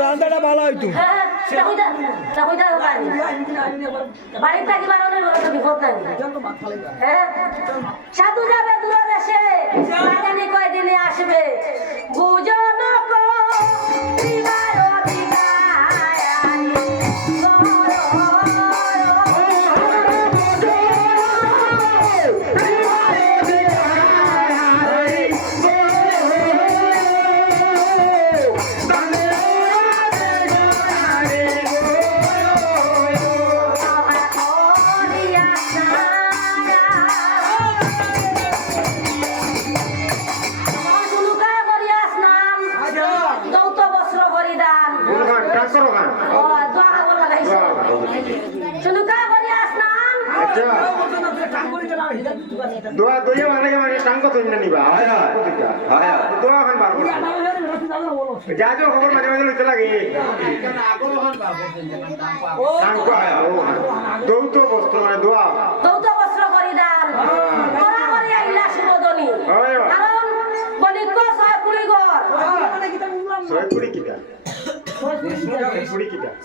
রান্নাটা ভালো হইতো সাধু যাবে দূর দেশে কয়দিনে আসবে বুঝো দোয়া দইয়া মানে মানে টাঙ্গ তো নিবা হয় হয় হয় দোয়া খান বার করে যা যা খবর মাঝে মাঝে লইতে লাগে টাঙ্গ দৌত বস্ত্র মানে দোয়া দৌত বস্ত্র পরিধান করা করে আইলা সুবদনী কারণ বনিক ছয় কুড়ি ঘর ছয় কুড়ি কিটা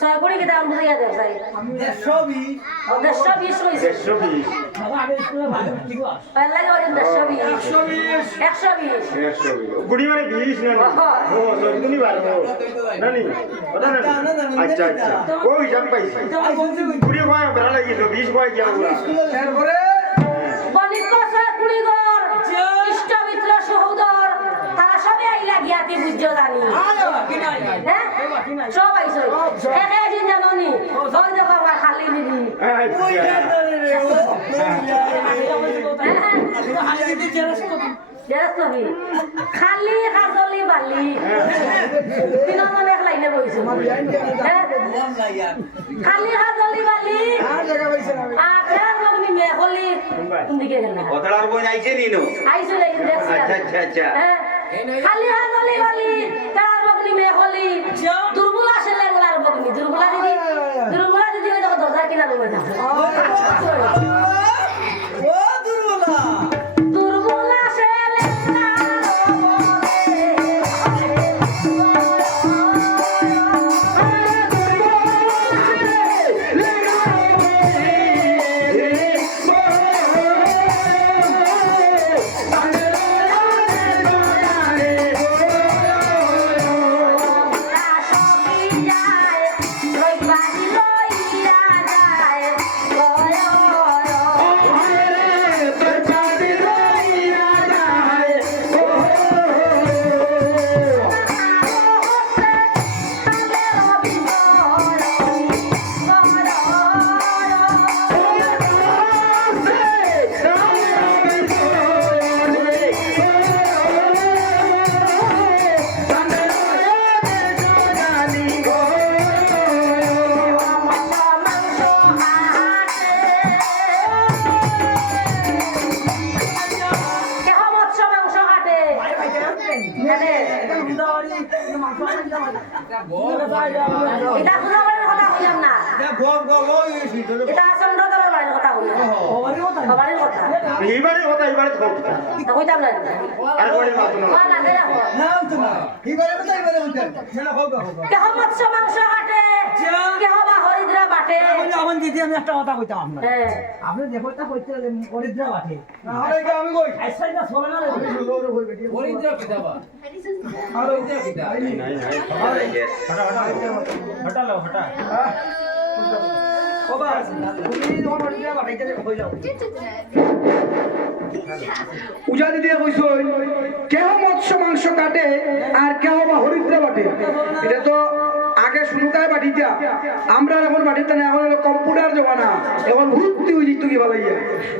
ছয় কুড়ি কিটা বুঝিয়া দেব ভাই 120 হইছে 120 পাল্লা লাগে 120 কুড়ি মানে 20 না ও তুমি ভালো না নি ওটা না আচ্ছা আচ্ছা ওই জাম পাইছি কুড়ি কয় বেড়া লাগি তো 20 কয় গিয়া তারপরে বনিক ছয় কুড়ি ঘর ইষ্ট মিত্র সহোদর তারা সবে আইলা গিয়াতে বুঝছো জানি হ্যাঁ সব আইছো একে দিন জানোনি ওই দেখো আমরা খালি দিদি খালি কাজলি বালি তিনজন এক লাইনে বইছো খালি কাজলি বালি আর মগনি মেখলি কোন দিকে গেল ওতলার বই আইছে নিনো আইছো লাগি দেখছি আচ্ছা খালি কাজলি বালি তার মগনি মেখলি দুর্বলা সে লেংলার মগনি দুর্বলা দিদি ওই দেখো দরজা কিনা রুমে থাকে এটা সুনাবাড়ির কথা কইলাম না এটা চন্দ্রদরের বাড়ির কথা কইলাম বাড়ির কথা এইবারে কথা এইবারে তো কইতাম না আর বড় কথা না না গে রাখো এইবারে কথা এইবারে হইছে না হোক কেহ মৎস্য মাংস কাটে কেহ বা হরিদ্রা বাটে আমার দিদি আমি একটা কথা কইতাম আপনার আপনি দেখোটা কইতে হরিদ্রা বাটে আরে কি আমি কই আইসাইটা চলে না হরিদ্রা কিতাবা আর হরিদ্রা কিতা নাই হটা লাও হটা ও বাস তুমি যখন হরিদ্রা বাটাইতে কই যাও পূজা দিদি কইছো কেহ মৎস্য মাংস কাটে আর কেহ বা হরিদ্রা বাটে এটা তো আগে শুনুকায় বাটিতা আমরা এখন বাটিতে না এখন হলো কম্পিউটার জমানা এখন ভুক্তি হয়ে যেত কি ভালো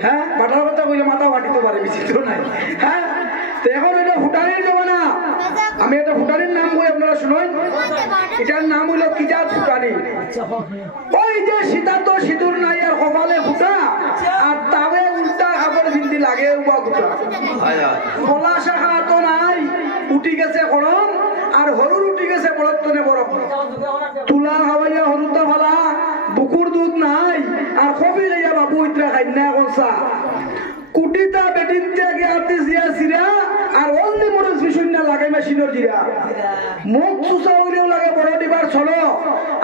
হ্যাঁ বাটার কথা কইলে মাথা বাটিতে পারে বিচিত্র নাই হ্যাঁ তো এখন এটা ভুটানের জমানা আমি একটা ভুটানের নাম বই আপনারা শুনুন এটার নাম হলো কিজাত ভুটানি ওই যে সীতা তো সিঁদুর নাই আর কপালে ফুটা আর তাবে উল্টা কাপড় ভিন্দি লাগে উবা ফুটা কলা শাখা তো নাই উঠি গেছে কলম আর হরুর উঠি গেছে বড়তনে বড় তুলা খাওয়াইয়া হরুতা ফালা বুকুর দুধ নাই আর কবি লাইয়া বাবু ইতরা খাইনা কলসা কুটিতা বেটিন থেকে আতে জিয়া সিরা আর অল্লি মরস বিশুন্না লাগাই মেশিনের জিরা মুখ চুষা হইলেও লাগে বড় ডিবার চলো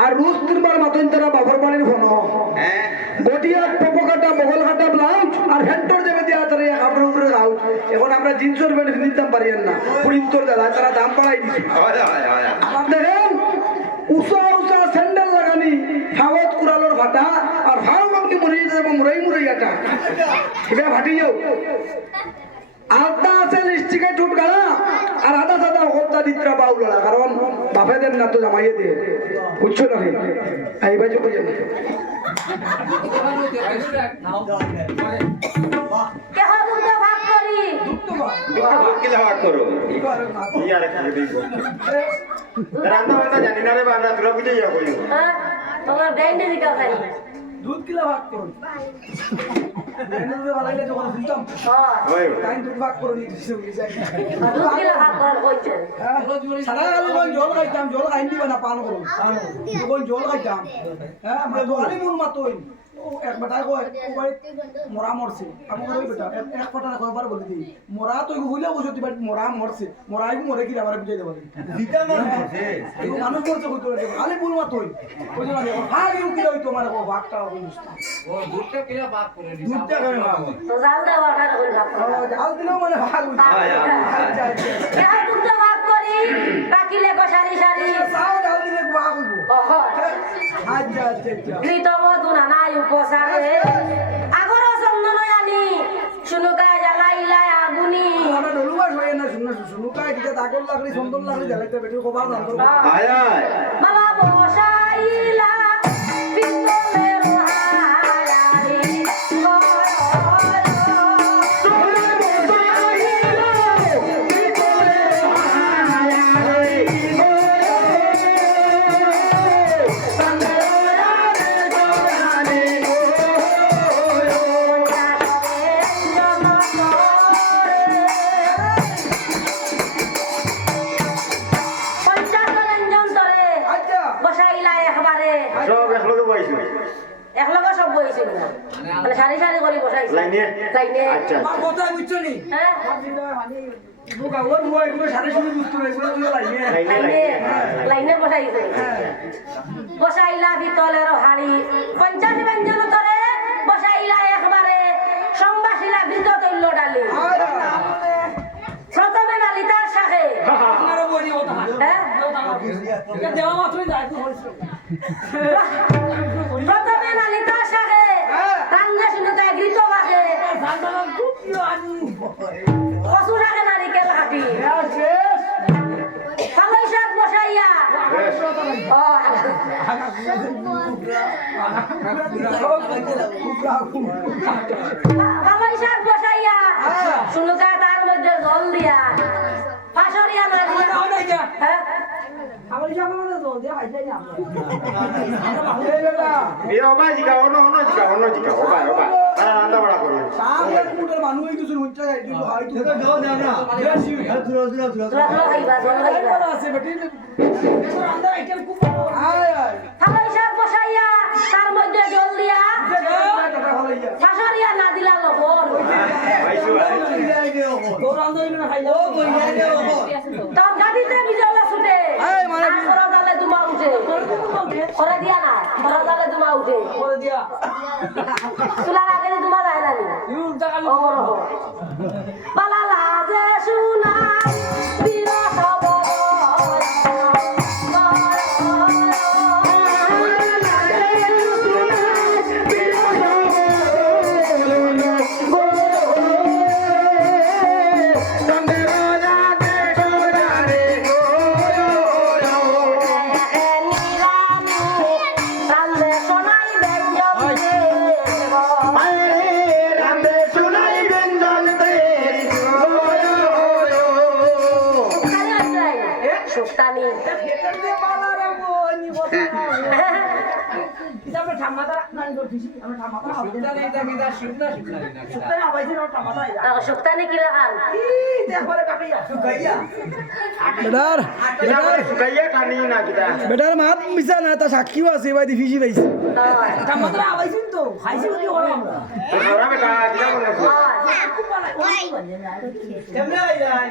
আর রুশ তিনবার মাতন তারা বাবর বাড়ির ফোন গটিয়ার পপো কাটা বগল কাটা ব্লাউজ আর হেন্টর দেবে দিয়া তারা কাপড়ের উপরে গাউজ এখন আমরা জিন্সের প্যান্ট নিতাম পারি না পুরিন্তর দাদা তারা দাম বাড়াই দিচ্ছে দেখেন উষা উষা স্যান্ডেল লাগানি ফাওয়াত কুড়ালোর ভাটা আর ভাও মামনি মরে যেতে দেবো মুরাই মুরাই আটা এটা ভাটি যাও আধা আছে লিস্টিকে টুট গাড়া আর আধা সাদা হত্যা দিত্রা বাউলা কারণ বাপে দেন না তো জামাইয়ে দিয়ে বুঝছো না এই বাজে বুঝেন কেহ দুগ্ধ ভাগ করি কিলা ভাগ করো ইয়ার খালি দিব রান্না বান্না জানি না রে বান্না তোরা বুঝে যা করি হ্যাঁ তোমার ব্যান্ডে দিতে পারি দুধ কিলা ভাগ করুন ব্যান্ডে বালাইলে যখন দিতাম ওই টাইম দুধ ভাগ করুন দুধ কিলো ভাগ করার কইছে সারা কাল কোন জল খাইতাম জল খাইন দিবা না পান করুন কোন জল খাইতাম হ্যাঁ আমরা দোকানে মন মাতই ও এক বেটা কয় মরা মরছে আমার ওই বেটা এক ফটা কয়বার বলে দিই মরা তো হইলে বসতি বাট মরা মরছে মরাই মরে কি আমার বুঝাই দেব দিতা মরছে এই মানুষ মরছে কই করে আলে মন মাতই ওই জন্য ভাগ ইউ কি হই তোমার ভাগটা বুঝতা ও দুধটা কিলা ভাগ করে দিতা দুধটা করে মা তো জাল দেওয়া কার কই ভাগ জাল দিলেও মানে ভাগ হইতা আচ্ছা আচ্ছা কেহ দুগ্ধ ভাগ করি রাখিলে গো সারি সারি সাও জাল দিলে ভাগ হইবো ওহ আচ্ছা আচ্ছা আচ্ছা কৃতম দুনা নাই উপসারে আগর চন্দন আনি শুনুকা জ্বালাইলাই আগুনি আমরা ডলুবার হই না শুনো শুনো কাই দিতে দাগল লাগলি সুন্দর লাগলি জ্বালাইতে বেটির কবার দাম করব আয় আয় বাবা বসাইলা পিতলের হাড়ি আচ্ছা বসাইলা একবারে সব একলগে বইছো একলগে সব বইছিল মানে সারি সারি করে বসাইছে লাইনে লাইনে আচ্ছা আমার কথা বুঝছো নি হ্যাঁ বুকা ওর বুয়া এগুলো সাড়ে শুনে বুঝতো না এগুলো তুই লাইনে লাইনে লাইনে লাইনে লাইনে বসাইছে বসাইলা পিতলের হাড়ি 50 ব্যঞ্জন ধরে বসাইলা একবারে সম্বাসিলা বৃদ্ধ তৈল ডালি প্রথমে নালিতার শাখে আপনারা বলি ওটা হ্যাঁ এটা দেওয়া মাত্রই যায় তো হইছে প্রথমে নালিতার শাখে রান্না শুনতে গৃত বাজে জানলা খুব আনি কচু শাখে নারিকেল হাঁটি পালই শাক বসাইয়া ও পালই শাক বসাইয়া শুনুকা তার মধ্যে জল দিয়া ফাঁসরিয়া নারিকেল হ্যাঁ আমার হিসাবে মানে জল দিয়ে খাইতে না এ ওবা জিকা অন্য জিকা ওবা তারা রান্না বাড়া করে মানুষ হইতো হইতা যাইতো হয়তো তুলা তুলা খাইবা জল খাইবা আছে বেটি রান্নার আইটেম খুব ভালো আয় আয় পালই শাক বসাইয়া তার মধ্যে জল দিয়া টাকা ভালোইয়া ফাঁসরিয়া না দিলা লবণ পাইছো তো রান্না হইলো না খাইলো তোর গাড়িতে বিজলা ছুটে এই মানে খরা জালে দুমা উঠে খরা দিয়া না খরা জালে দুমা উঠে করে দিয়া চুলার আগে দুমা যায় না ইউ টাকা ও বালা লাজে শুনা বিরহ সুক্তানি আমরা ঠাম্মাটা নানি তো ফিসি আমরা ঠাম্মাটা শুকনা নেই তা কিদা শুকনা শুকনা আবাইছে না ঠাম্মাটা সুক্তানি কি লাগান দেখরে কাটিয়া শুকাইয়া বেটার শুকাইয়া কানি না কিটা বেটার মাত মিছা না তা সাক্ষীও আছে ভাই দিফিসি পাইছে ঠাম্মাটা আবাইছেন তো খাইছি কি ওরা তোরা বেটা কিটা বলছ হয় কেমনে আইলাই